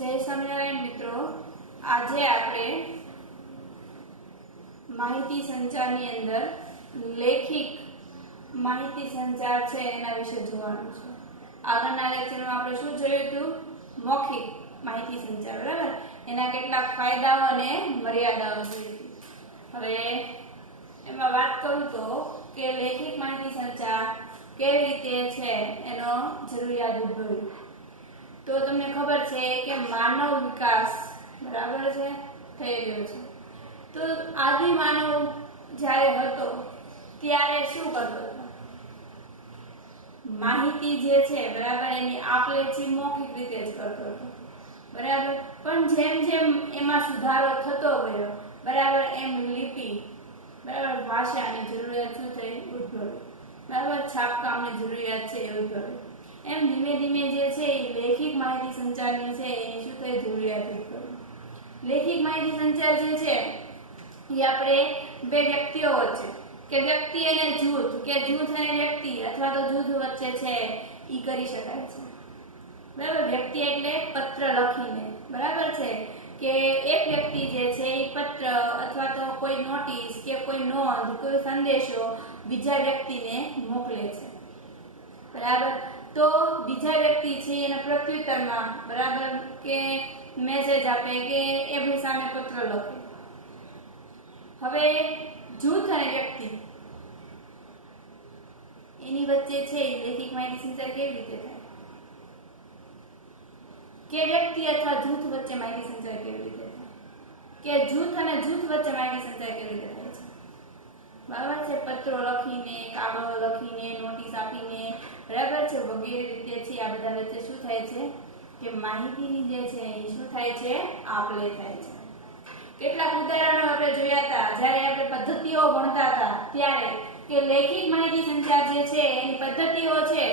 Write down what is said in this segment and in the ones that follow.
જય સ્વામિનારાયણ મિત્રો, આજે આપણે માહિતી સંચારની અંદર લેખિક માહિતી સંચાર છે એના વિશે જોવાનું છે. આગળના લેક્ચરમાં આપણે શું જોયું હતું? મૌખિક માહિતી સંચાર, બરાબર? એના કેટલાક ફાયદાઓ અને મર્યાદાઓ જોઈ હતી. હવે એમાં વાત કરું તો કે લેખિક માહિતી સંચાર કેવી રીતે છે એનો જરૂરિયાત ઉદ્ભવી. તો તમને ખબર છે કે માનવ વિકાસ બરાબર છે થઈ રહ્યો છે. તો આદિ માનવ જ્યારે હતો ત્યારે શું કરતો હતો? માહિતી જે છે બરાબર એની આપલે છે મૌખિક રીતે જ કરતો હતો, બરાબર. પણ જેમ જેમ એમાં સુધારો થતો ગયો બરાબર એમ લિપિ બરાબર ભાષાની જરૂરિયાત શું થઈ ઉદ્ભવી, બરાબર છાપકામની જરૂરિયાત છે એ ઉદ્ભવી. એમ ધીમે ધીમે જે છે એ લેખિક માહિતી સંચારની છે એની શું થઈ જરૂરિયાત ઉદ્ભવી. લેખિક માહિતી સંચાર જે છે એ આપણે બે વ્યક્તિઓ વચ્ચે કે વ્યક્તિ અને જૂથ કે જૂથ અને વ્યક્તિ અથવા તો જૂથ વચ્ચે છે ઈ કરી શકાય છે, બરાબર. વ્યક્તિ એટલે પત્ર લખીને, બરાબર છે કે એક વ્યક્તિ જે છે એ પત્ર અથવા તો કોઈ નોટિસ કે કોઈ નોંધ કોઈ સંદેશો બીજા વ્યક્તિને મોકલે છે, બરાબર. તો બીજા વ્યક્તિ છે એના પ્રત્યુત્તરમાં બરાબર કે મેસેજ આપે કે એ ભાઈ સામે પત્ર લખે. હવે જૂથ અને વ્યક્તિ એની વચ્ચે છે લેખિક માહિતી સંચાર કેવી રીતે થાય? કે વ્યક્તિ અથવા જૂથ વચ્ચે માહિતી સંચાર કેવી રીતે થાય? કે જૂથ અને જૂથ વચ્ચે માહિતી સંચાર કેવી રીતે થાય છે? બરાબર છે. પત્રો લખીને, કાગળો લખીને, નોટિસ આપીને, બરાબર છે વગેરે રીતે છે આ બધા વચ્ચે શું થાય છે કે માહિતીની જે છે એ શું થાય છે આપલે થાય છે. કેટલાક ઉદાહરણો આપણે જોયા હતા જ્યારે આપણે પદ્ધતિઓ ભણતા હતા ત્યારે કે લેખિક માહિતી સંચાર જે છે એની પદ્ધતિઓ છે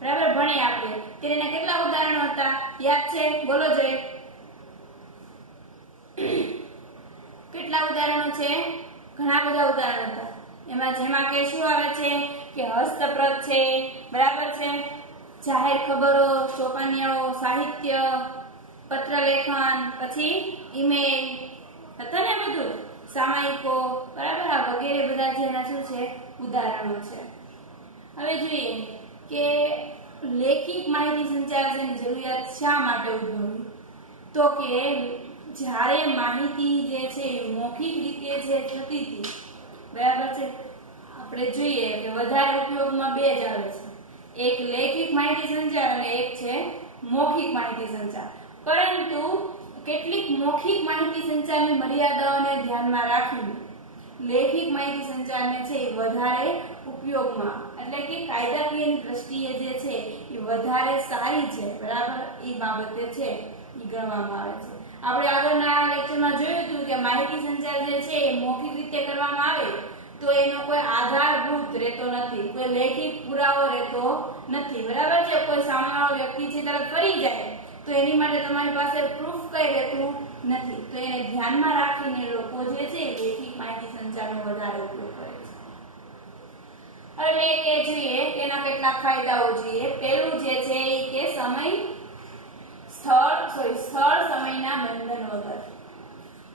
બરાબર ભણી આપણે ત્યારે એના કેટલા ઉદાહરણો હતા યાદ છે? બોલો જોઈએ. કેટલા ઉદાહરણો છે? ઘણા બધા ઉદાહરણો હતા. જેમાં કે શું આવે છે કે હસ્તપ્રત છે, બરાબર છે, જાહેર ખબરો, ચોપાનિયાઓ, સાહિત્ય, પત્રલેખન, પછી ઈમેલ હતા ને બધું, સામાયિકો, બરાબર. આ વગેરે બધા જેના શું છે ઉદાહરણો છે. હવે જોઈએ કે લેખિક માહિતી સંચાર જેની જરૂરિયાત શા માટે ઉદ્ભવી? તો કે જ્યારે માહિતી જે છે મૌખિક રીતે જે થતી હતી, બરાબર છે, આપણે જોઈએ કે વધારે ઉપયોગમાં બે જ આવે છે, એક લેખિક માહિતી સંચાર અને એક છે મૌખિક માહિતી સંચાર. પરંતુ કેટલીક મૌખિક માહિતી સંચારની મર્યાદાઓને ધ્યાનમાં રાખીને લેખિક માહિતી સંચારને છે એ વધારે ઉપયોગમાં એટલે કે કાયદાકીયની દ્રષ્ટિએ જે છે એ વધારે સારી છે, બરાબર એ બાબતે છે એ ગણવામાં આવે છે. આપણે આગળના લેક્ચરમાં જોયું હતું કે માહિતી સંચાર જે છે એ મૌખિક રીતે કરવામાં આવે તો એનો કોઈ આધારભૂત રહેતો નથી, કોઈ લેખિત પુરાવો રહેતો નથી, બરાબર છે. કોઈ સામેવાળો વ્યક્તિ છે તરત ફરી જાય તો એની માટે તમારી પાસે પ્રૂફ કઈ રહેતું નથી. તો એને ધ્યાનમાં રાખીને લોકો જે છે લેખિક માહિતી સંચારનો વધારે ઉપયોગ કરે છે. એટલે કે જોઈએ તેના કેટલાક ફાયદાઓ જોઈએ. પહેલું જે છે એ કે સ્થળ સમયના બંધન વગર.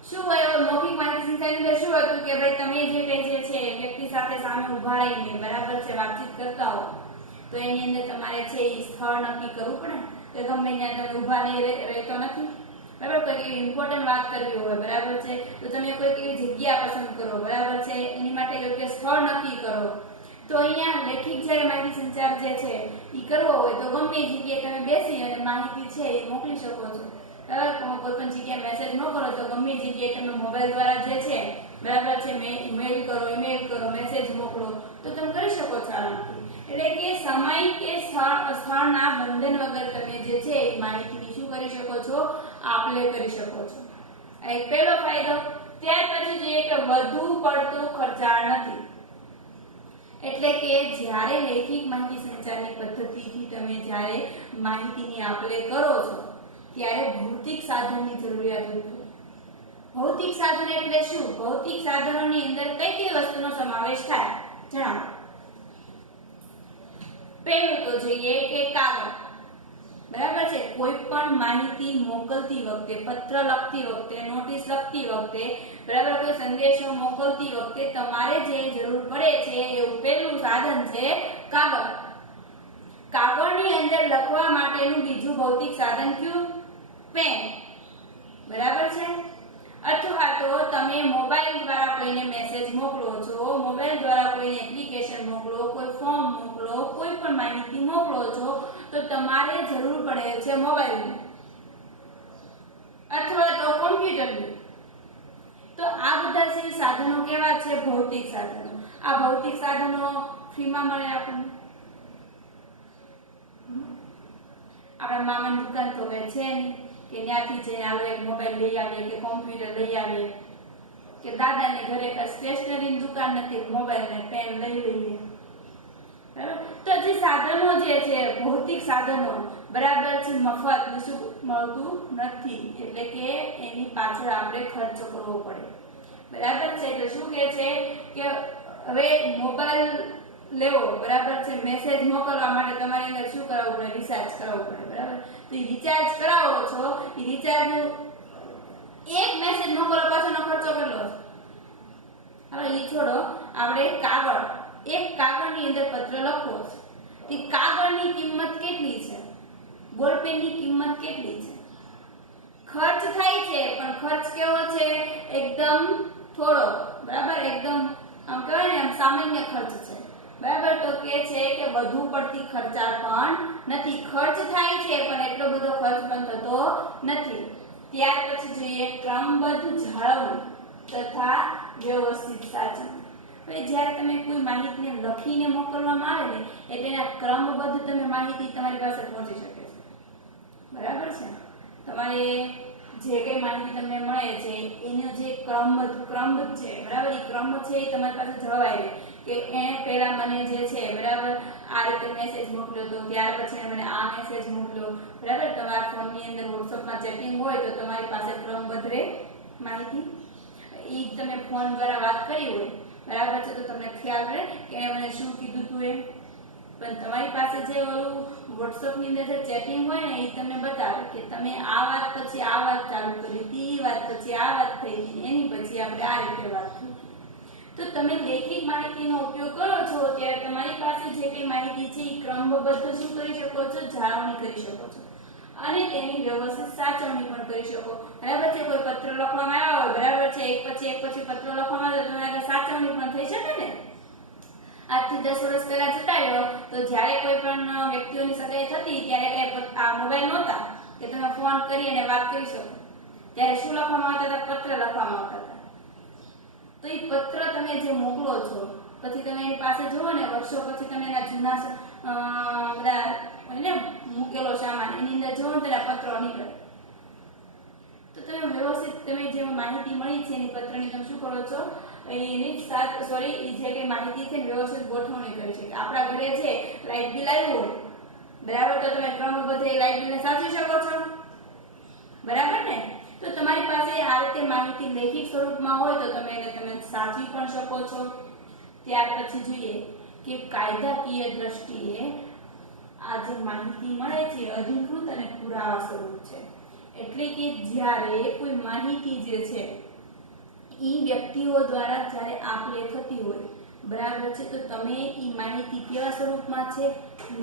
શું હોય મૌખિક માહિતી સંચારની અંદર શું હતું કે ભાઈ તમે જે કઈ જે છે વ્યક્તિ સાથે સામે ઉભા રહીને બરાબર છે વાતચીત કરતા હો તો એની અંદર તમારે છે એ સ્થળ નક્કી કરવું પડે કે ગમે ત્યાં તમે ઉભા નહીં રહેતો નથી, બરાબર. કોઈ એવી ઇમ્પોર્ટન્ટ વાત કરવી હોય, બરાબર છે, તો તમે કોઈક એવી જગ્યા પસંદ કરો, બરાબર છે, એની માટે યોગ્ય સ્થળ નક્કી કરો. તો અહીંયા લેખિક જ્યારે માહિતી સંચાર જે છે એ કરવો હોય તો ગમે એ જગ્યાએ તમે બેસી અને માહિતી છે એ મોકલી શકો છો, બરાબર. કોઈ પણ જગ્યાએ મેસેજ ન કરો તો ગમે એ જગ્યાએ તમે મોબાઈલ દ્વારા જે છે બરાબર છે મેલ કરો, ઈમેલ કરો, મેસેજ મોકલો તો તમે કરી શકો છો આરામથી. એટલે કે સમય કે સ્થળના બંધન વગર તમે જે છે એ માહિતીની શું કરી શકો છો આપલે કરી શકો છો. એક પહેલો ફાયદો. ત્યાર પછી જોઈએ કે વધુ પડતું ખર્ચાળ નથી. એટલે કે જ્યારે લેખિક માહિતી સંચારની પદ્ધતિથી તમે જ્યારે માહિતીની આપલે કરો છો ત્યારે ભૌતિક સાધનની જરૂરિયાત ઉદ્ભવે. ભૌતિક સાધન એટલે શું? ભૌતિક સાધનોની અંદર કઈ કઈ વસ્તુનો સમાવેશ થાય જણાવો. પહેલું તો જોઈએ કે કાગળ, બરાબર છે. કોઈ પણ માહિતી મોકલતી વખતે, પત્ર લખતી વખતે, નોટિસ લખતી વખતે, બરાબર, કોઈ સંદેશો મોકલતી વખતે તમારે જે જરૂર પડે છે એવું પહેલું સાધન છે કાગળ. કાગળની અંદર લખવા માટેનું બીજું ભૌતિક સાધન કયું? પેન. બરાબર છે. અથવા તો તમે મોબાઈલ દ્વારા કોઈને મેસેજ મોકલો છો, મોબાઈલ દ્વારા કોઈને એપ્લિકેશન મોકલો, કોઈ ફોર્મ મોકલો, કોઈ પણ માહિતી મોકલો છો તો તમારે જરૂર પડે છે મોબાઈલની અથવા તો કોમ્પ્યુટરની. તો આ બધા જે સાધનો કેવા છે? ભૌતિક સાધનો. આ ભૌતિક સાધનો ફ્રીમાં મળે આપણને? આપણા મામાની દુકાન તો કઈ છે નહીં કે ત્યાંથી જઈને આપણે મોબાઈલ લઈ આવીએ કે કોમ્પ્યુટર લઈ આવીએ, કે દાદાને ઘરે સ્ટેશનરીની દુકાન નથી, મોબાઈલ ને પેન લઈ લઈએ. બરાબર. તો જે સાધનો જે છે ભૌતિક સાધનો, બરાબર છે, મફત શું મળતું નથી, એટલે કે એની પાછળ આપણે ખર્ચ કરવો પડે. બરાબર છે. તો શું કહે છે કે હવે મોબાઈલ લેવો, બરાબર છે, મેસેજ મોકલવા માટે તમારે અંદર શું કરાવવું પડે? રિચાર્જ કરાવવું પડે. બરાબર. તો એ રિચાર્જ કરાવો છો, એ રિચાર્જ એક મેસેજ મોકલવા પાછળનો ખર્ચો કેટલો છે? હવે એ છોડો, આપણે કાગળ, એક કાગળની અંદર પત્ર લખવો છે, તે કાગળની કિંમત કેટલી છે? બોલપેનની કિંમત કેટલી છે? ખર્ચ થાય છે, પણ ખર્ચ કેવો છે? એકદમ થોડો. બરાબર. એકદમ આમ કહેવાય ને આમ સામાન્ય ખર્ચ છે. બરાબર. તો કે છે કે વધુ પડતી ખર્ચાળ પણ નથી. ખર્ચ થાય છે પણ એટલો બધો ખર્ચ પણ થતો નથી. ત્યાર પછી જોઈએ ક્રમબદ્ધ જાળવણી તથા વ્યવસ્થિત સાચવણી. હવે જ્યારે તમે કોઈ માહિતીને લખીને મોકલવામાં આવે ને એટલે એના ક્રમબદ્ધ તમે માહિતી તમારી પાસે પહોંચી શકે છે. બરાબર છે. તમારે જે કઈ માહિતી તમને મળે છે એનો જે ક્રમ છે, બરાબર, એ ક્રમ છે એ તમારી પાસે જળવાય રહે કે એને પહેલા મને જે છે, બરાબર, આ રીતે મેસેજ મોકલ્યો તો ત્યાર પછી મને આ મેસેજ મોકલ્યો. બરાબર. તમારા ફોનની અંદર વોટ્સઅપમાં ચેટિંગ હોય તો તમારી પાસે ક્રમબદ્ધ રહે માહિતી. એ તમે ફોન દ્વારા વાત કરી હોય, બરાબર છે, તો તમને ખ્યાલ રહે કે એને મને શું કીધું તું એમ. પણ તમારી પાસે જે ઓલું વોટ્સઅપની અંદર જે ચેટિંગ હોય ને એ તમને બતાવે કે તમે આ વાત પછી આ વાત ચાલુ કરી હતી, એ વાત પછી આ વાત થઈ હતી, એની પછી આપણે આ રીતે વાત થઈ. તો તમે લેખિત માહિતીનો ઉપયોગ કરો છો ત્યારે તમારી પાસે જે કઈ માહિતી છે એ ક્રમબદ્ધ શું કરી શકો છો? જાળવણી કરી શકો છો અને તેની વ્યવસ્થિત સાચવણી પણ કરી શકો. બરાબર છે. કોઈ પત્ર લખવામાં આવ્યા હોય, બરાબર છે, એક પછી પત્ર લખવામાં આવે તો તમારે સાચવણી પણ થઈ શકે ને. આજથી 10 વર્ષ પહેલા જતા રહ્યો તો જ્યારે કોઈ પણ વ્યક્તિઓની સગાઈ થતી ત્યારે આ મોબાઈલ નહોતા કે તમે ફોન કરી અને વાત કરી શકો. ત્યારે શું લખવામાં આવતા હતા? પત્ર લખવામાં આવતા હતા. તો એ પત્ર તમે જે મોકલો છો પછી તમે એની પાસે જુઓ ને વર્ષો પછી તમે એના જૂના બધા મૂકેલો સામાન એની અંદર જુઓ ને તેના પત્રો નીકળે. તો તમે વ્યવસ્થિત તમે જે માહિતી મળી છે એની પત્રની તમે શું કરો છો? એની જે કઈ માહિતી છે વ્યવસ્થિત ગોઠવણી કરી છે. આપણા ઘરે છે લાઇટ બિલ આવ્યું હોય, બરાબર, તો તમે ક્રમબદ્ધ લાઇટ બિલને સાચવી શકો છો. બરાબર ને. તો તમારી પાસે આ રીતે માહિતી લેખિત સ્વરૂપમાં હોય તો તમે એને સાચવી પણ શકો છો. ત્યાર પછી જોઈએ કે કાયદાકીય દ્રષ્ટિએ આ જે માહિતી મળે છે અધિકૃત અને પુરાવા સ્વરૂપ છે. એટલે કે જ્યારે કોઈ માહિતી જે છે એ વ્યક્તિઓ દ્વારા જ્યારે આપ-લે થતી હોય, બરાબર છે, તો તમે એ માહિતી કેવા સ્વરૂપમાં છે?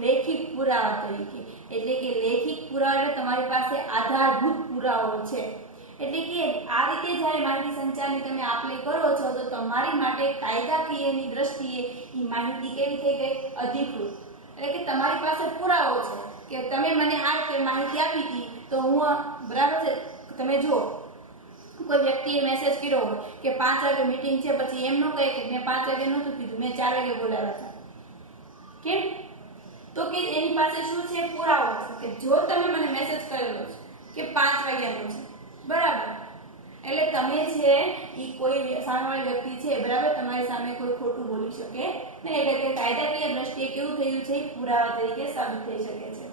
લેખિત પુરાવા તરીકે. એટલે કે લેખિત પુરાવા એટલે તમારી પાસે આધારભૂત પુરાવો છે. એટલે કે આ રીતે જ્યારે માહિતી સંચારની તમે આપ-લે કરો છો તો તમારી માટે કાયદાકીયની દ્રષ્ટિએ એ માહિતી કેવી થઈ ગઈ? અધિકૃત. એટલે કે તમારી પાસે પુરાવો છે કે તમે મને આ રીતે માહિતી આપી હતી તો હું, બરાબર છે, તમે જુઓ કોઈ વ્યક્તિએ મેસેજ કર્યો હોય કે 5 વાગે મીટિંગ છે, પછી એમ ન કહે કે મેં 5 વાગે નહોતું કીધું, મેં 4 વાગે બોલાવ્યા હતા. કેમ? તો કે એની પાસે શું છે? પુરાવો છે કે જો તમે મને મેસેજ કરેલો છે કે 5 વાગ્યાનો છે, બરાબર, એટલે તમે છે એ કોઈ સામેવાળી વ્યક્તિ છે, બરાબર, તમારી સામે કોઈ ખોટું બોલી શકે નહીં. એટલે કે કાયદાકીય દ્રષ્ટિએ કેવું થયું છે? પુરાવા તરીકે સાબિત થઈ શકે છે.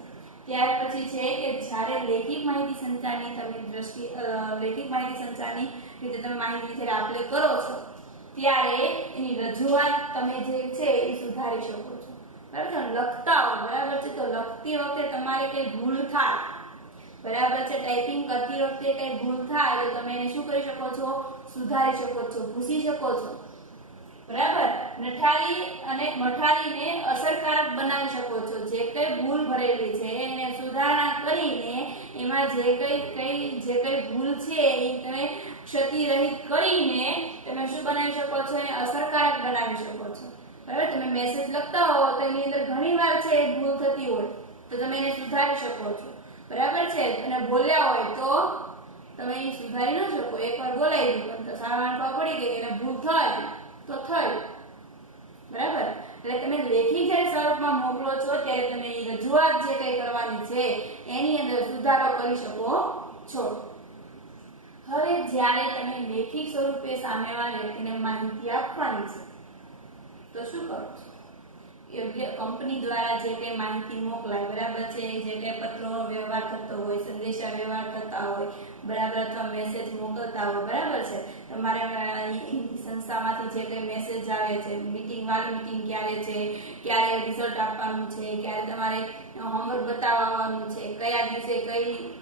ત્યાર પછી છે કે જ્યારે લેખિત માહિતી સંચારની રીતે તમે માહિતી જ્યારે આપ-લે કરો છો ત્યારે એની રજૂઆત તમે જે છે એ સુધારી શકો છો. બરાબર છે. લખતા હો, બરાબર છે, તો લખતી વખતે તમારે કઈ ભૂલ થાય બરાબર છે. ટાઈપિંગ કરતી વખતે કઈ ભૂલ થાય તો તમે એને શું કરી શકો છો? સુધારી શકો છો, ભૂસી શકો છો. બરાબર. નઠારી અને મઠારીને અસરકારક બનાવી શકો છો. જે કઈ ભૂલ ભરેલી છે એને સુધારણા કરીને એમાં જે કઈ ભૂલ છે એ તમે ક્ષતિરહિત કરીને તમે શું બનાવી શકો છો? એને અસરકારક બનાવી શકો છો. બરાબર. તમે મેસેજ લખતા હો તો એની અંદર ઘણીવાર છે ભૂલ થતી હોય તો તમે એને સુધારી શકો છો. બરાબર છે. અને બોલ્યા હોય તો તમે એને સુધારી ન શકો. એકવાર બોલાવી દીધું તો સારા પડી ગઈ એને ભૂલ થાય તો થઈ. બરાબર. એટલે તમે લેખિત જ્યારે સ્વરૂપમાં મોકલો છો ત્યારે તમે રજૂઆત જે કંઈ કરવાની છે એની અંદર સુધારો કરી શકો છો. હવે જ્યારે તમે લેખિત સ્વરૂપે સામેવાળા વ્યક્તિને માહિતી આપવાની છે તો શું કરો છો? યોગ્ય કંપની દ્વારા જે કંઈ માહિતી મોકલાય, બરાબર છે, જે કંઈ પત્રનો વ્યવહાર થતો હોય, સંદેશા વ્યવહાર થતા હોય, બરાબર, અથવા મેસેજ મોકલતા હોય, બરાબર છે, તમારે સંસ્થામાંથી જે કંઈ મેસેજ આવે છે, વાલી મીટિંગ ક્યારે છે, ક્યારે રિઝલ્ટ આપવાનું છે, ક્યારે તમારે હોમવર્ક બતાવવાનું છે, કયા દિવસે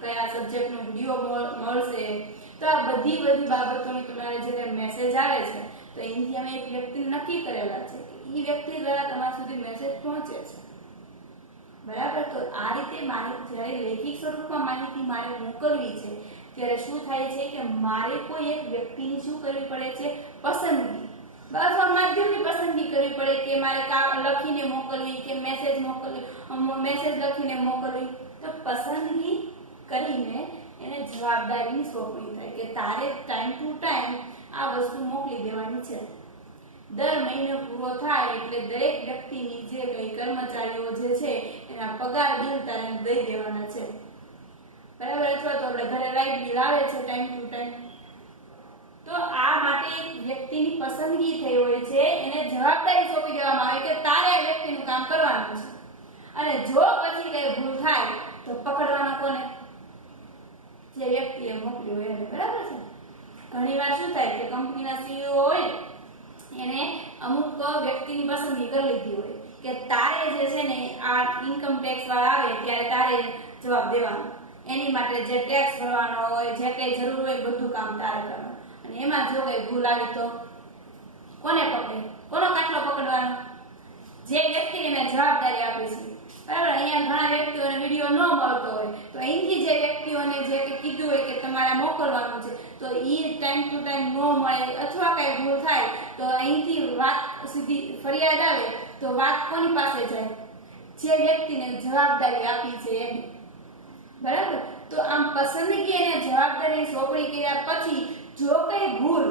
કયા સબ્જેક્ટનો વિડીયો મળશે, તો આ બધી બાબતોની તમારે જે કંઈ મેસેજ આવે છે તો એનાથી અમે એક વ્યક્તિ નક્કી કરેલા છે કે એ વ્યક્તિ દ્વારા તમારા સુધી મેસેજ પહોંચે છે. બરાબર. તો આ રીતે માહિતી જ્યારે લેખિત સ્વરૂપમાં માહિતી મારે મોકલવી છે ત્યારે શું થાય છે કે મારે કોઈ એક વ્યક્તિની શું કરવી પડે છે? પસંદગી અથવા માધ્યમની પસંદગી કરવી પડે કે મારે લખીને મોકલવી કે મેસેજ લખીને મોકલવી. તો પસંદગી કરીને એને જવાબદારીની સોંપણી થાય કે તારે ટાઈમ ટુ ટાઈમ આ વસ્તુ મોકલી દેવાની છે. દર મહિનો પૂરો થાય એટલે દરેક વ્યક્તિની જે કઈ કર્મચારીઓ જે છે એના પગાર બિલ તારે દઈ દેવાના છે. બરાબર. અથવા તો આપણે ઘરે લાઈટ બિલ આવે છે ટાઈમ ટુ ટાઈમ, તો આ માટે એક વ્યક્તિની પસંદગી થઈ હોય છે, એને જવાબદારી સોંપી દેવામાં આવે કે તારે આ વ્યક્તિનું કામ કરવાનું છે. અને જો પછી કઈ ભૂલ થાય તો પકડવાના કોને? જે વ્યક્તિએ મોકલ્યું હોય એને. બરાબર છે. ઘણીવાર શું થાય કે કંપનીના સીઈઓ હોય એને અમુક વ્યક્તિની પસંદગી કરી લીધી હોય કે તારે જે છે ને આ ઇન્કમ ટેક્સ વાળા આવે ત્યારે તારે જવાબ દેવાનો, એની માટે જે ટેક્સ ભરવાનો હોય, જે કઈ જરૂર હોય બધું કામ તારે કરવાનું. અને એમાં જો કઈ ભૂલ આવી તો કોને પકડે? કોનો કાટલો પકડવાનો? જે વ્યક્તિને મેં જવાબદારી આપી છે. બરાબર. અહીંયા ઘણા વ્યક્તિઓને વિડીયો ન મળતો હોય તો અહીંથી જે વ્યક્તિઓને જે કીધું હોય કે તમારે મોકલવાનું છે તો એ ટાઈમ ટુ ટાઈમ ન મળે અથવા કઈ ભૂલ થાય તો અહીંથી વાત સીધી ફરિયાદ આવે તો વાત કોની પાસે જાય? જે વ્યક્તિને જવાબદારી આપી છે એની. બરાબર. તો આમ પસંદગી અને જવાબદારી સોંપણી કર્યા પછી જો કઈ ભૂલ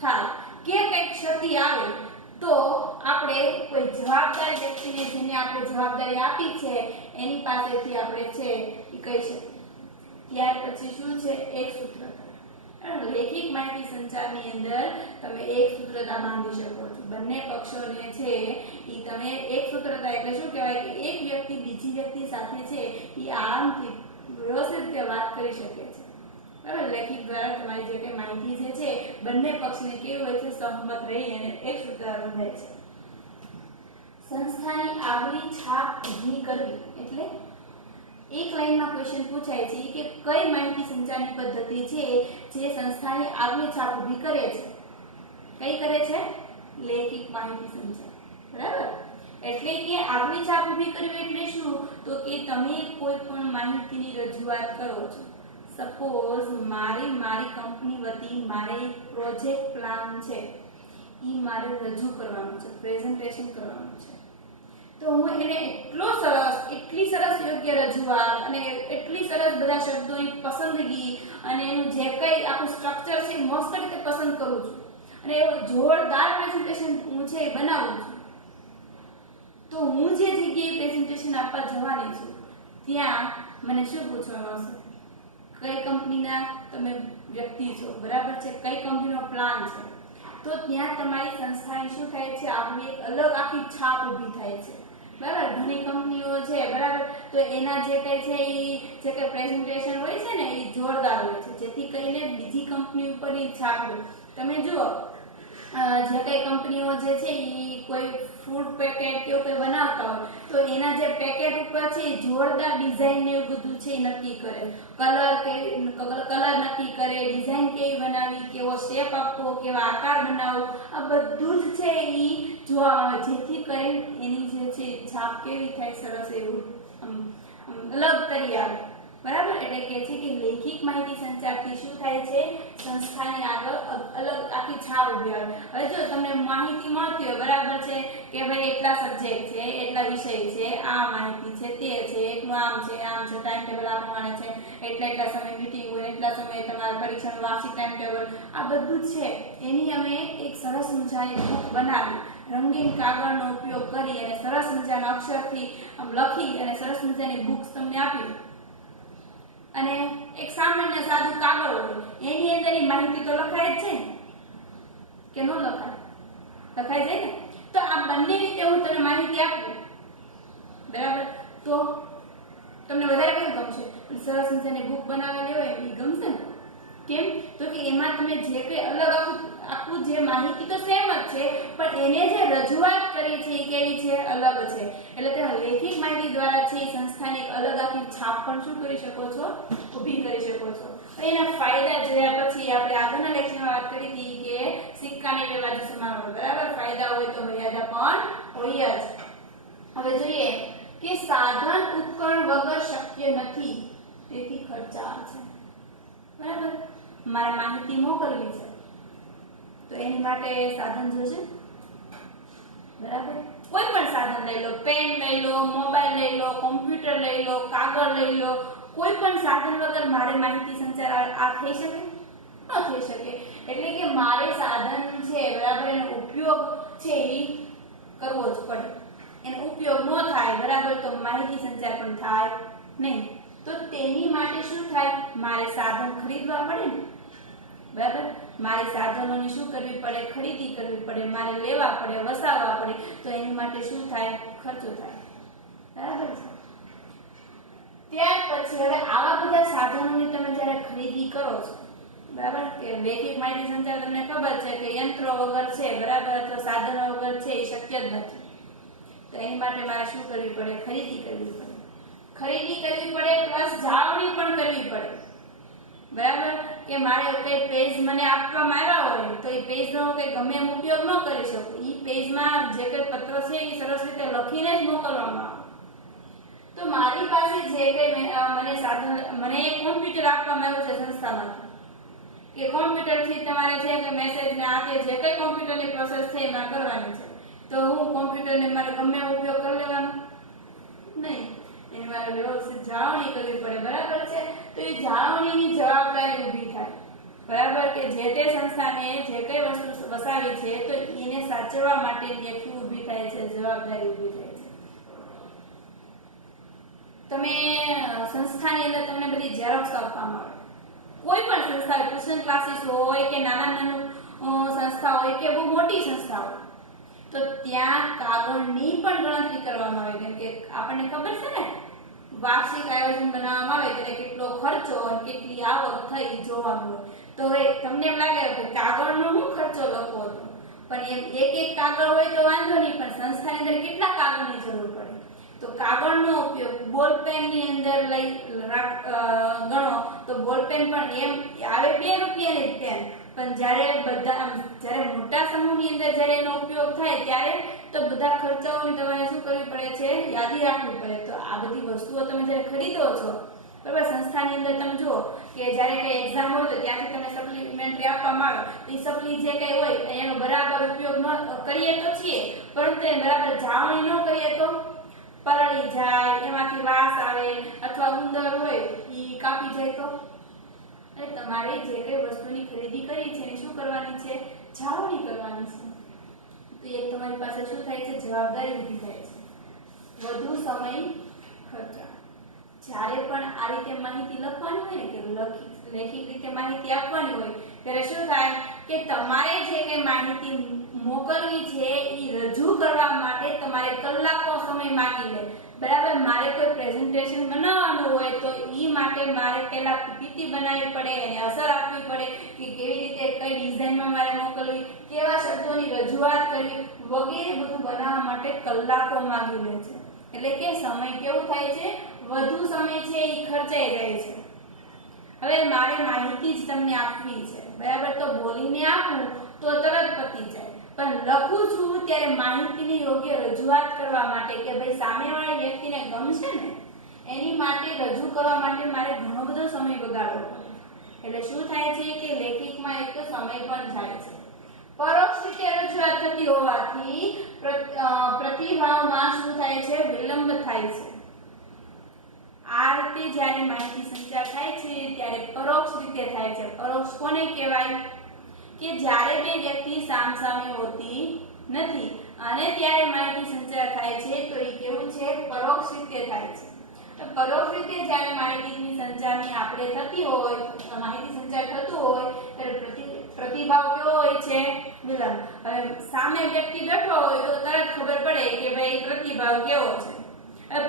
થાય કે કઈ ક્ષતિ આવે તો આપણે કોઈ જવાબદાર વ્યક્તિને જેને આપણે જવાબદારી આપી છે એની પાસેથી આપણે છે એ કહી શકીએ. ત્યાર પછી શું છે? એક સૂત્રતા. લેખિત માહિતી સંચારની અંદર તમે એક સૂત્રતા બાંધી શકો છો. બંને પક્ષોને છે એ તમે એક સૂત્રતા એટલે શું કહેવાય કે એક વ્યક્તિ બીજી વ્યક્તિ સાથે છે એ આરામથી વ્યવસ્થિત રીતે વાત કરી શકે છે. બરાબર. લેખિત દ્વારા તમારી જે કંઈ માહિતી જે છે બંને પક્ષને કેવું હોય છે? સહમત રહી અને એક સૂત્રતા બંધાય છે. સંસ્થાની આગવી છાપ ઊભી કરવી એટલે એક લાઈનમાં ક્વેશ્ચન પૂછાય છે કે કઈ માહિતી સંચારની પદ્ધતિ છે જે સંસ્થાની આગવી છાપ ઊભી કરે છે? કઈ કરે છે? લેખિત માહિતી સંચાર. બરાબર. એટલે કે આગવી છાપ ઊભી કરવી એટલે શું? તો કે તમે કોઈ પણ માહિતીની રજૂઆત કરો છો. સપોઝ મારી કંપની વતી મારે એક પ્રોજેક્ટ પ્લાન છે એ મારે રજૂ કરવાનું છે, પ્રેઝન્ટેશન કરવાનું છે, તો હું એને એટલી સરસ યોગ્ય રજૂઆત અને એટલી સરસ બધા શબ્દોની પસંદગી અને એનું જે કંઈ આખું સ્ટ્રક્ચર છે મસ્ત રીતે પસંદ કરું છું અને એવું જોરદાર પ્રેઝન્ટેશન હું છે એ બનાવું છું. તો હું જે જગ્યાએ પ્રેઝન્ટેશન આપવા જવાની છું ત્યાં મને શું પૂછવામાં આવશે? કઈ કંપનીના તમે વ્યક્તિ છો? બરાબર છે. કઈ કંપનીનો પ્લાન છે? તો ત્યાં તમારી સંસ્થાની શું થાય છે? આપણી એક અલગ આખી છાપ ઊભી થાય છે. બરાબર. ઘણી કંપનીઓ છે, બરાબર, તો એના જે કંઈ છે એ જે કંઈ પ્રેઝન્ટેશન હોય છે ને એ જોરદાર હોય છે જેથી કરીને બીજી કંપની ઉપર એ છાપ હોય. તમે જુઓ જે કઈ કંપનીઓ જે છે એ કોઈ ફૂડ પેકેટ કે એવું કંઈ બનાવતા હોય તો એના જે પેકેટ ઉપર છે એ જોરદાર ડિઝાઇન ને એવું બધું છે એ નક્કી કરે, કલર નક્કી કરે, ડિઝાઇન કેવી બનાવી, કેવો શેપ આપવો, કેવા આકાર બનાવવો, આ બધું જ છે એ જોવા આવે, જેથી કરી એની જે છે છાપ કેવી થાય, સરસ એવું અલગ કરી આવે, બરાબર. એટલે કે છે કે લેખિત માહિતી સંચારથી શું થાય છે, સંસ્થાની આગળ અલગ આખી છાપ ઉભી આવે. હવે જો તમને માહિતી મળતી હોય, બરાબર છે કે ભાઈ એટલા સબ્જેક્ટ છે, એટલા વિષય છે, આ માહિતી છે, તે છે, એકનું આમ છે, ટાઈમ ટેબલ આ પ્રમાણે છે, એટલા સમય મીટિંગ હોય, એટલા સમયે તમારા પરીક્ષાનું વાર્ષિક ટાઈમ ટેબલ, આ બધું જ છે એની અમે એક સરસ મજાની બુક બનાવી, રંગીન કાગળનો ઉપયોગ કરી અને સરસ મજાના અક્ષરથી લખી અને સરસ મજાની બુક્સ તમને આપી. અને એક સામાન્ય સાદું કાગળ હોય એની અંદર એ માહિતી તો લખાય જ છે કે ન લખાય, લખાઈ જાય ને. તો આ બંને રીતે હું તમને માહિતી આપું, બરાબર, તો તમને વધારે કયું ગમશે? સરસ મજાની બુક બનાવેલી હોય એ ગમશે ને? કેમ? તો કે એમાં તમે જે કંઈ અલગ આખું જે માહિતી તો સેમ જ છે, પણ એને જે રજૂઆત કરી છે એ કેવી છે, અલગ છે. એટલે કે લેખિત માહિતી દ્વારા છે એ સંસ્થાની એક અલગ આખી છાપ પણ શું કરી શકો છો, ઊભી કરી શકો છો. એના ફાયદા જોયા પછી આપણે આગળના લેક્ચરમાં વાત કરી હતી કે સિક્કાની બે બાજુ સમાન હોય, બરાબર. ફાયદા હોય તો મર્યાદા પણ હોય જ. હવે જોઈએ કે સાધન ઉપકરણ વગર શક્ય નથી, તેથી ખર્ચાળ છે, બરાબર. મારે માહિતી મોકલવી છે તો એની માટે સાધન જોશે, બરાબર. કોઈ પણ સાધન લઈ લો, પેન લઈ લો, મોબાઈલ લઈ લો, કોમ્પ્યુટર લઈ લો, કાગળ લઈ લો, કોઈ પણ સાધન વગર મારે માહિતી સંચાર આ થઈ શકે? ન થઈ શકે. એટલે કે મારે સાધન છે, બરાબર, એનો ઉપયોગ છે એ કરવો જ પડે. એનો ઉપયોગ ન થાય, બરાબર, તો માહિતી સંચાર પણ થાય નહીં. તો તેની માટે શું થાય, મારે સાધન ખરીદવા પડે ને, બરાબર. મારે સાધનોની શું કરવી પડે, ખરીદી કરવી પડે, મારે લેવા પડે, વસાવવા પડે. તો એની માટે શું થાય, ખર્ચો થાય, બરાબર છે. ત્યાર પછી હવે આવા બધા સાધનોની તમે જ્યારે ખરીદી કરો છો, બરાબર, કે લેખિત માહિતી સંચાર તમને ખબર છે કે યંત્રો વગર છે, બરાબર, અથવા સાધનો વગર છે એ શક્ય જ નથી. તો એની માટે મારે શું કરવી પડે, ખરીદી કરવી પડે. ખરીદી કરવી પડે પ્લસ જાળવણી પણ કરવી પડે, બરાબર. કે મારે કઈ પેજ મને આપવામાં આવ્યા હોય તો એ પેજનો કઈ ગમે એમ ઉપયોગ ન કરી શકું. એ પેજમાં જે કઈ પત્ર છે એ સરસ રીતે લખીને જ મોકલવામાં આવે. તો મારી પાસે જે કઈ મને સાધન, મને એક કોમ્પ્યુટર આપવામાં આવ્યું છે સંસ્થામાંથી કે કોમ્પ્યુટરથી તમારે છે કે મેસેજ ને આ કે જે કઈ કોમ્પ્યુટરની પ્રોસેસ છે એમાં કરવાની છે, તો હું કોમ્પ્યુટરને મારે ગમે એમ ઉપયોગ કરી લેવાનો નહીં. એની મારે વ્યવસ્થિત જાળવણી કરવી પડે, બરાબર છે. તો એ જાળવણીની જવાબદારી ઊભી થાય, બરાબર, કે જે તે સંસ્થાને જે કઈ વસ્તુ વસાવી છે તો એને સાચવવા માટેની એક ઊભી થાય છે, જવાબદારી ઊભી થાય છે. તમે સંસ્થાની અંદર તમને બધી ઝેરોક્સ આપવામાં આવે, કોઈ પણ સંસ્થા, ટ્યુશન ક્લાસીસ હોય કે નાનું સંસ્થા હોય કે બહુ મોટી સંસ્થા હોય, તો ત્યાં કાગળની પણ ગણતરી કરવામાં આવે. કેમ કે આપણને ખબર છે ને, વાર્ષિક આયોજન બનાવવામાં આવે ત્યારે કેટલો ખર્ચો અને કેટલી આવક થઈ જોવાનું હોય. તો હવે તમને એમ લાગે કે કાગળનો શું ખર્ચો લખવો હતો, પણ એમ એક કાગળ હોય તો વાંધો નહીં, પણ સંસ્થાની અંદર કેટલા કાગળની જરૂર પડે. તો કાગળનો ઉપયોગ બોલપેનની અંદર ગણો તો બોલપેન પણ એમ આવે 2 રૂપિયાની પેન, પણ જ્યારે મોટા સમૂહની અંદર જ્યારે એનો ઉપયોગ થાય ત્યારે તો બધા ખર્ચાઓની તમારે શું કરવી પડે છે, યાદી રાખવી પડે. તો આ બધી વસ્તુઓ તમે જ્યારે ખરીદો છો, બરાબર, સંસ્થાની અંદર તમે જુઓ કે જ્યારે કઈ એક્ઝામ હોય તો ત્યાંથી તમને સપ્લિમેન્ટરી આપવામાં આવે, તો એ સપ્લી જે કંઈ હોય એનો બરાબર ઉપયોગ કરીએ તો છીએ, પરંતુ એ બરાબર જાળવણી ન કરીએ તો પલળી જાય, એમાંથી વાસ આવે, અથવા ઉંદર હોય એ કાપી જાય તો તમારે જે કઈ વસ્તુની ખરીદી કરી છે એને શું કરવાની છે, જાળવણી કરવાની છે. તો એક તમારી પાસે શું થાય છે, જવાબદારી ઊભી થાય છે, વધુ સમય ખર્ચા. જ્યારે પણ આ રીતે માહિતી લખવાની હોય ને, કે લેખિત રીતે માહિતી આપવાની હોય, ત્યારે શું થાય કે તમારે જે કઈ માહિતી મોકલવી છે એ રજૂ કરવા માટે તમારે કલાકો સમય માંગી લે, બરાબર. મારે કોઈ પ્રેઝન્ટેશન બનાવવાનું હોય તો એ માટે માટે મારે પહેલા પીપીટી બનાવવી પડે, એને અસર આપવી પડે કે કેવી રીતે કઈ ડિઝાઇનમાં મારે મોકલવી, કેવા શબ્દોની રજૂઆત કરવી વગેરે બધું બનાવવા માટે કલાકો માંગી લે છે. એટલે કે સમય કેવું થાય છે, વધુ સમય છે એ ખર્ચાઈ જાય છે. હવે મારે માહિતી જ તમને આપવી છે, બરાબર, તો બોલીને આપું તો તરત પતી જાય, પણ લખું છું ત્યારે માહિતીની યોગ્ય રજૂઆત કરવા માટે કે ભાઈ સામેવાળી વ્યક્તિને ગમશે ને એની માટે રજૂ કરવા માટે મારે ઘણો બધો સમય બગાડવો પડે. એટલે શું થાય છે કે લેખિતમાં એક તો સમય પણ જાય છે. પરોક્ષ રીતે રજૂઆત થતી હોવાથી પ્રતિભાવમાં શું થાય છે, વિલંબ થાય છે. આ રીતે જ્યારે માહિતી સંચાર થાય છે ત્યારે પરોક્ષ રીતે થાય છે. પરોક્ષ કોને કહેવાય કે જ્યારે બે વ્યક્તિ સામસામે હોતી નથી અને ત્યારે માહિતી સંચાર થાય છે તો એ કેવું છે, પરોક્ષ રીતે થાય છે. પરોક્ષ રીતે જ્યારે માહિતીની સંચારની આપણે થતી હોય, માહિતી સંચાર થતું હોય ત્યારે પ્રતિભાવ કેવો હોય છે, વિલંબ. હવે સામે વ્યક્તિ બેઠો હોય તો તરત ખબર પડે કે ભાઈ પ્રતિભાવ કેવો છે.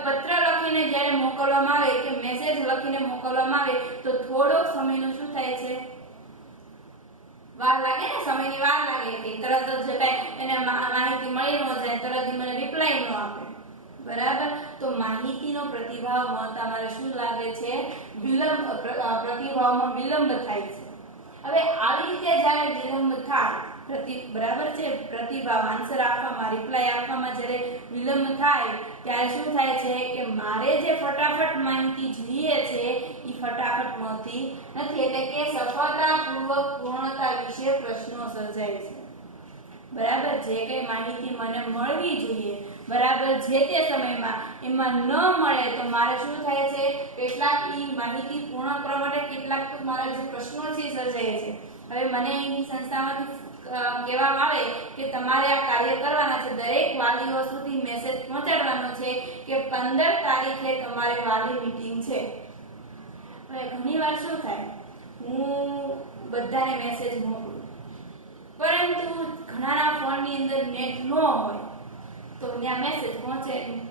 પત્ર લખીને જ્યારે મોકલવામાં આવે કે મેસેજ લખીને મોકલવામાં આવે તો થોડો સમયનો શું થાય છે, વાર લાગે ને, સમયની વાર લાગે કે તરત જ કઈ એને માહિતી મળી ન જાય, તરત મને રિપ્લાય ન આપે, બરાબર. તો માહિતીનો પ્રતિભાવમાં તમારે શું લાગે છે, વિલંબ, પ્રતિભાવમાં વિલંબ થાય છે. હવે આવી રીતે જ્યારે વિલંબ થાય, બરાબર છે, પ્રતિભાવ આન્સર આપવામાં, રિપ્લાય આપવામાં જ્યારે વિલંબ થાય ત્યારે શું થાય છે કે મારે જે ફટાફટ માહિતી જોઈએ છે એ ફટાફટ મળતી નથી. એટલે કે સફળતાપૂર્વક પૂર્ણતા વિશે પ્રશ્નો સર્જાય છે, બરાબર. જે કઈ માહિતી મને મળવી જોઈએ, બરાબર, જે તે સમયમાં એમાં ન મળે તો મારે શું થાય છે, કેટલાક ઈ માહિતી પૂર્ણ કરવા માટે કેટલાક તો મારા જે પ્રશ્નો છે સર્જાય છે. હવે મને એની સંસ્થામાંથી કહેવામાં આવે કે તમારે આ કાર્ય કરવાના છે, દરેક વાલીઓ સુધી મેસેજ પહોંચાડવાનો છે કે 15 તારીખે તમારે વાલી મીટિંગ છે. હવે ઘણીવાર શું થાય, હું બધાને મેસેજ મોકલું પરંતુ ઘણાના ફોનની અંદર નેટ ન હોય તો ત્યાં મેસેજ પહોંચે નહીં.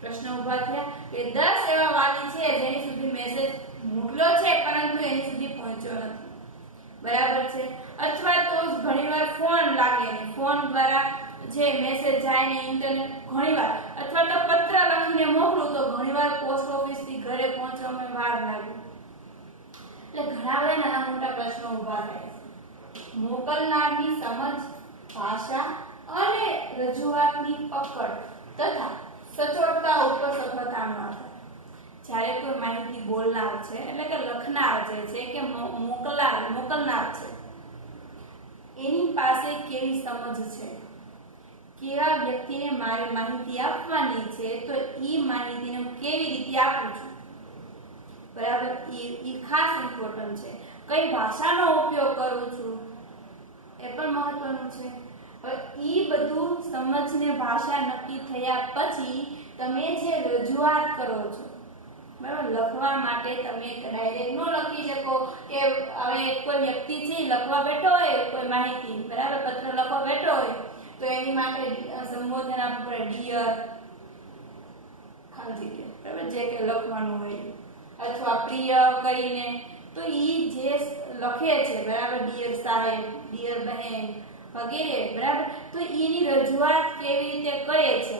પ્રશ્ન ઊભા થયા કે 10 એવા વાલી છે જેની સુધી મેસેજ મોકલ્યો છે પરંતુ એની સુધી પહોંચ્યો નથી, બરાબર છે. અથવા તો ઘણીવાર ફોન લાગે ને ફોન દ્વારા જે મેસેજ જાય ને ઇન્ટરનેટ ઘણીવાર, અથવા તો પત્ર લખીને મોકલું તો ઘણીવાર પોસ્ટ ઓફિસથી ઘરે પહોંચવામાં વાર લાગે. એટલે ઘણા બધા નાના મોટા પ્રશ્નો ઊભા થાય છે. મોકલનારની સમજ, ભાષા અને રજૂઆતની પકડ તથા સચોટતા ઉપર સફળતાનો આધાર. જ્યારે કોઈ માહિતી બોલનાર છે એટલે કે લખનાર જે છે કે મોકલનાર છે એની પાસે કેવી સમજ છે, કેવા વ્યક્તિને મારે માહિતી આપવાની છે તો એ માહિતીને હું કેવી રીતે આપું છું, બરાબર, એ ખાસ ઇમ્પોર્ટન્ટ છે. કઈ ભાષાનો ઉપયોગ કરું છું એ પણ મહત્વનું છે. હવે એ બધું સમજને ભાષા નક્કી થયા પછી તમે જે રજૂઆત કરો છો, બરાબર, લખવા માટે તમે ડાયરેક્ટ ન લખી શકો કે હવે કોઈ વ્યક્તિ છે લખવા બેઠો હોય કોઈ માહિતી, બરાબર, પત્ર લખવા બેઠો હોય તો એની માટે સંબોધન આપવું પડે, ડિયર, ખાલી જગ્યા, બરાબર, જે કે લખવાનું હોય, અથવા પ્રિય કરીને. તો ઈ જે લખે છે, બરાબર, ડિયર સાહેબ, ડિયર બહેન વગેરે, બરાબર, તો એની રજૂઆત કેવી રીતે કરે છે,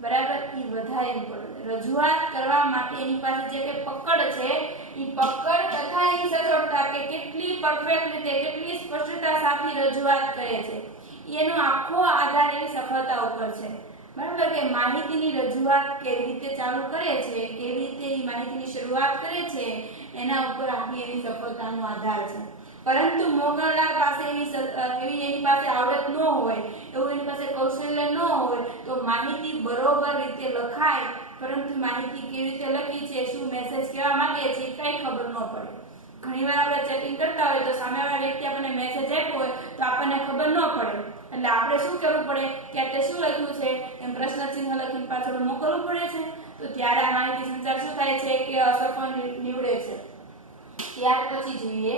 બરાબર, એ વધારે ઇમ્પોર્ટન્ટ. રજૂઆત કરવા માટે એની પાસે જે કઈ પકડ છે એ પકડ તથા એની સચોટતા કે કેટલી પરફેક્ટ રીતે, કેટલી સ્પષ્ટતા સાથે રજૂઆત કરે છે એનો આખો આધાર એની સફળતા ઉપર છે, બરાબર. કે માહિતીની રજૂઆત કેવી રીતે ચાલુ કરે છે, કેવી રીતે એ માહિતીની શરૂઆત કરે છે એના ઉપર આખી એની સફળતાનો આધાર છે. પરંતુ મોકલનાર પાસે એની પાસે આવડત ન હોય, એવું એની પાસે કૌશલ્ય ન હોય તો માહિતી બરોબર રીતે લખાય પરંતુ માહિતી કેવી રીતે લખી છે, શું મેસેજ કહેવા માંગે છે કઈ ખબર ન પડે. ઘણીવાર આપણે ચેટિંગ કરતા હોય તો સામેવાળા વ્યક્તિ આપણને મેસેજ આપ્યો હોય તો આપણને ખબર ન પડે, એટલે આપણે શું કરવું પડે કે તે શું લખ્યું છે એમ પ્રશ્ન ચિહ્ન લખીને પાછળ મોકલવું પડે છે. તો ત્યારે આ માહિતી સંચાર શું થાય છે કે અસફળ નીવડે છે. ત્યાર પછી જોઈએ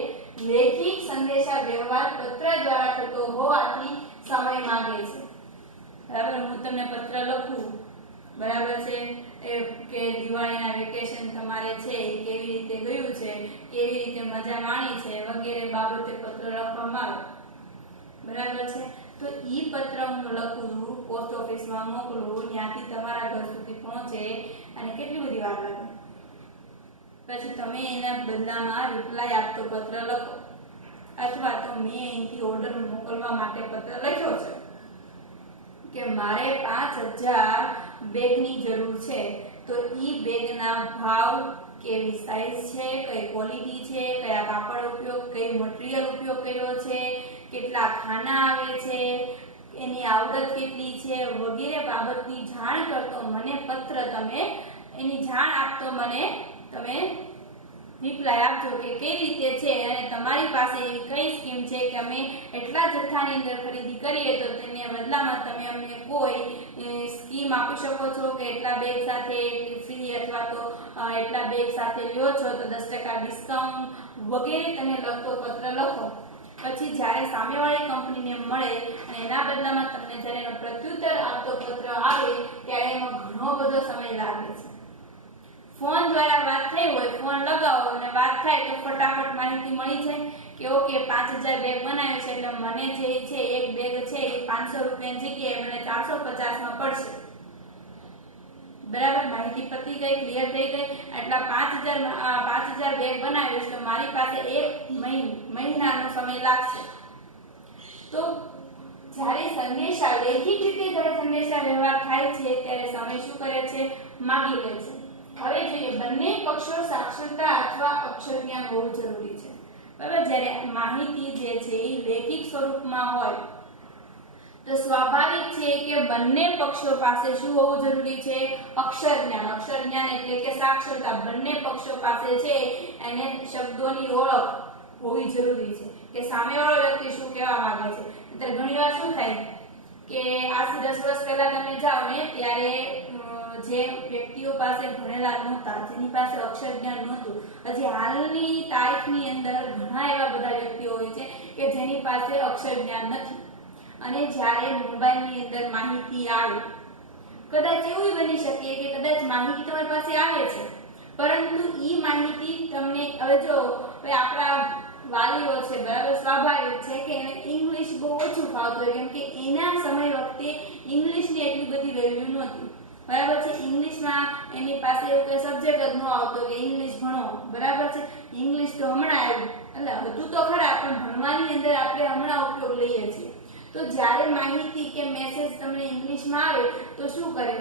લેખિત સંદેશા વ્યવહાર પત્ર દ્વારા થતો હોવાથી સમય માંગે છે, બરાબર. હું તમને પત્ર લખું, બરાબર છે, કે દિવાળીના વેકેશન તમારે છે એ કેવી રીતે ગયું છે, કેવી રીતે મજા માણી છે વગેરે બાબતે પત્ર લખવામાં આવે, બરાબર છે. તો ઈ પત્ર હું લખું, પોસ્ટ ઓફિસમાં મોકલું, ત્યાંથી તમારા ઘર સુધી પહોંચે અને કેટલી બધી વાર લાગે. પછી તમે એના બદલામાં રિપ્લાય આપતો પત્ર લખો, અથવા તો મેં અહીંથી ઓર્ડર મોકલવા માટે પત્ર લખ્યો છે કે મારે 5000 બેગની જરૂર છે, તો ઈ બેગના ભાવ, કેવી સાઈઝ છે, કઈ ક્વોલિટી છે, કયા કાપડ ઉપયોગ, કઈ મટીરીયલ ઉપયોગ કર્યો છે, કેટલા ખાના આવે છે, એની આવડત કેટલી છે વગેરે બાબતની જાણ કરતો મને પત્ર તમે એની જાણ આપતો મને તમે રિપ્લાય આપજો કે કઈ રીતે છે અને તમારી પાસે એવી કઈ સ્કીમ છે કે અમે એટલા જથ્થાની અંદર ખરીદી કરીએ તો તેને બદલામાં તમે અમને કોઈ સ્કીમ આપી શકો છો કે એટલા બેગ સાથે ફ્રી અથવા તો એટલા બેગ સાથે લ્યો છો તો 10% ડિસ્કાઉન્ટ વગેરે તમે લખતો પત્ર લખો. પછી જ્યારે સામેવાળી કંપનીને મળે અને એના બદલામાં તમને જ્યારે એનો પ્રત્યુત્તર આપતો પત્ર આવે ત્યારે એમાં ઘણો બધો સમય લાગે છે. ફોન દ્વારા વાત થઈ હોય, ફોન લગાવો અને વાત થાય તો ફટાફટ માહિતી મળી જાય કે ઓકે 5000 બેગ બનાવ્યું છે એટલે મને જે છે એક બેગ છે એ 500 રૂપિયાની જગ્યાએ મને 450 માં પડશે, બરાબર. માહિતી પતી ગઈ, ક્લિયર થઈ ગઈ. એટલા 5000 બેગ બનાવ્યું તો મારી પાસે એક મહિનાનો સમય લાગશે. તો જ્યારે સંદેશા લેખિત રીતે જ્યારે સંદેશા વ્યવહાર થાય છે ત્યારે સમય શું કરે છે, માગી લે છે. હવે જોઈએ, બંને પક્ષો સાક્ષરતા અથવા અક્ષર જ્ઞાન હોવું જરૂરી છે, બરાબર. જ્યારે માહિતી જે છે એ લેખિત સ્વરૂપમાં હોય તો સ્વાભાવિક છે કે બંને પક્ષો પાસે શું હોવું જરૂરી છે, અક્ષર જ્ઞાન. અક્ષર જ્ઞાન એટલે કે સાક્ષરતા. બંને પક્ષો પાસે છે એને શબ્દોની ઓળખ હોવી જરૂરી છે કે સામેવાળો વ્યક્તિ શું કહેવા માંગે છે. એટલે ઘણીવાર શું થાય કે આજથી 10 વર્ષ પહેલા તમે જાઓ ને ત્યારે જે વ્યક્તિઓ પાસે ભણેલા નહોતા, જેની પાસે અક્ષર જ્ઞાન નહોતું, હજી હાલની તારીખની અંદર ઘણા એવા બધા વ્યક્તિઓ હોય છે કે જેની પાસે અક્ષર જ્ઞાન નથી. અને જ્યારે મોબાઈલની અંદર માહિતી આવે, કદાચ એવું બની શકે કે કદાચ માહિતી તમારી પાસે આવે છે પરંતુ ઈ માહિતી તમને, હવે જો આપણા વાલીઓ છે, બરાબર, સ્વાભાવિક છે કે એને ઇંગ્લિશ બહુ ઓછું ફાવતું હોય કેમ કે એના સમય વખતે ઇંગ્લિશની એટલી બધી વેલ્યુ નહોતી, બરાબર છે. ઇંગ્લિશમાં એની પાસે એવું કોઈ સબ્જેક્ટ જ ન આવતો કે ઇંગ્લિશ ભણો, બરાબર છે. ઇંગ્લિશ તો હમણાં આવ્યું, એટલે હતું તો ખરા પણ ભણવાની અંદર આપણે હમણાં ઉપયોગ લઈએ છીએ. તો જ્યારે માહિતી કે મેસેજ તમને ઇંગ્લિશમાં આવે તો શું કરે,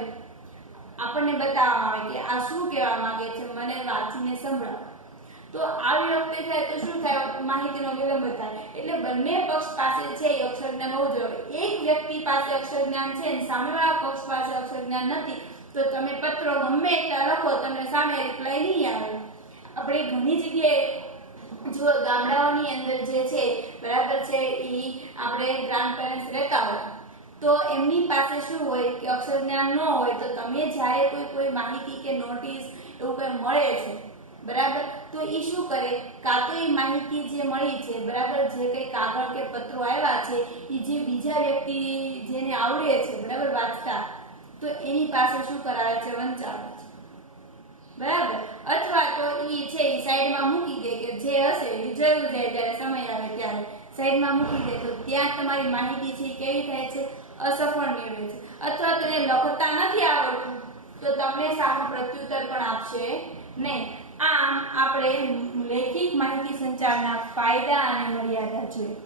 આપણને બતાવવામાં આવે કે આ શું કહેવા માંગે છે, મને વાંચીને સંભળાવો. તો આવી વખતે થાય તો શું થાય, માહિતીનો વિલંબ થાય. એટલે બંને પક્ષ પાસે છે એ અક્ષર જ્ઞાન હોવું જોઈએ. એક વ્યક્તિ પાસે અક્ષર જ્ઞાન છે અને સામેવાળા પક્ષ પાસે અક્ષર જ્ઞાન નથી તો તમે પત્રો ગમે એટલા લખો, તમને સામે રિપ્લાય નહીં આવે. આપણે ઘણી જગ્યાએ જો ગામડાઓની અંદર જે છે, બરાબર છે, એ આપણે ગ્રાન્ડ પેરેન્ટ્સ રહેતા હોય તો એમની પાસે શું હોય કે અક્ષર જ્ઞાન ન હોય તો તમે જ્યારે કોઈ માહિતી કે નોટિસ એવું કંઈ મળે છે, બરાબર, તો એ શું કરે, કાં તો એ માહિતી જે મળી છે, બરાબર, જે કંઈ કાગળ કે પત્રો આવ્યા છે એ જે બીજા વ્યક્તિ જેને આવડે છે, બરાબર, વાંચતા, તો એની પાસે શું કરાવે છે, વંચાવે છે, બરાબર. અથવા તો એ છે એ સાઈડમાં મૂકી દે કે જે હશે એ જોયું જાય જ્યારે સમય આવે ત્યારે સાઈડમાં મૂકી દે. તો ત્યાં તમારી માહિતી છે કેવી થાય છે, અસફળ મેળવે છે. અથવા તેને લખતા નથી આવડતું તો તમને સામો પ્રત્યુત્તર પણ આપશે નહીં. આમ આપણે લેખિત માહિતી સંચારના ફાયદા અને મર્યાદા જોઈએ,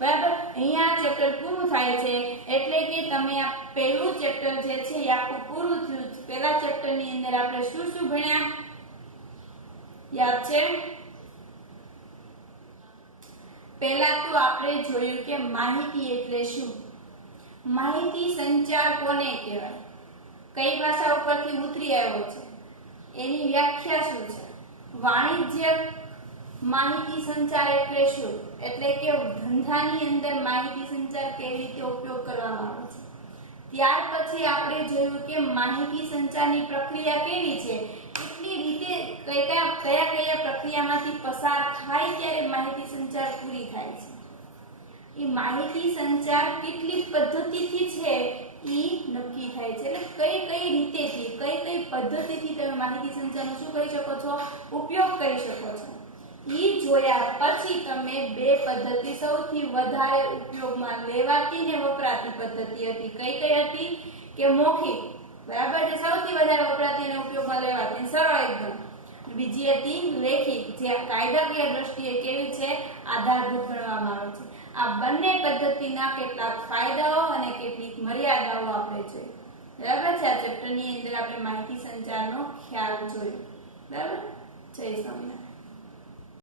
બરાબર. અહીંયા ચેપ્ટર પૂરું થાય છે એટલે કે તમે આ પહેલું ચેપ્ટર જે છે એ આખું પૂરું થયું. પહેલા ચેપ્ટરની અંદર આપણે શું શું ભણ્યા યાદ છે? પહેલા તો આપણે જોયું કે માહિતી એટલે શું, માહિતી સંચાર કોને કહેવાય, કઈ ભાષા ઉપરથી ઉતરી આવ્યો છે, એની વ્યાખ્યા શું છે, વાણિજ્યક માહિતી સંચાર એટલે શું, એટલે કે ધંધાની અંદર માહિતી સંચાર કેવી રીતે ઉપયોગ કરવામાં આવે છે. ત્યાર પછી આપણે જોયું કે માહિતી સંચારની પ્રક્રિયા કેવી છે, કેટલી રીતે કયા પ્રક્રિયામાંથી પસાર થાય ત્યારે માહિતી સંચાર પૂરી થાય છે. એ માહિતી સંચાર કેટલી પદ્ધતિથી છે ઈ નક્કી થાય છે. એટલે કઈ કઈ રીતેથી કઈ કઈ પદ્ધતિથી તમે માહિતી સંચારનો શું કરી શકો છો, ઉપયોગ કરી શકો છો. ઈ જોયા પછી તમે બે પદ્ધતિ સૌથી વધારે ઉપયોગમાં લેવાતી ને વપરાતી પદ્ધતિ હતી. કઈ કઈ હતી કે મૌખિક, બરાબર છે, સૌથી વધારે વપરાતી અને ઉપયોગમાં લેવાતી, સરળ એકદમ. બીજી હતી લેખિત, જે કાયદાકીય દ્રષ્ટિએ કેવી છે, આધારભૂત ગણવામાં આવે છે. આ બંને પદ્ધતિના કેટલાક ફાયદાઓ અને કેટલીક મર્યાદાઓ આપણે છે, બરાબર છે. આ ચેપ્ટરની અંદર આપણે માહિતી સંચારનો ખ્યાલ જોયો, બરાબર. જય સ્વામિનારાયણ.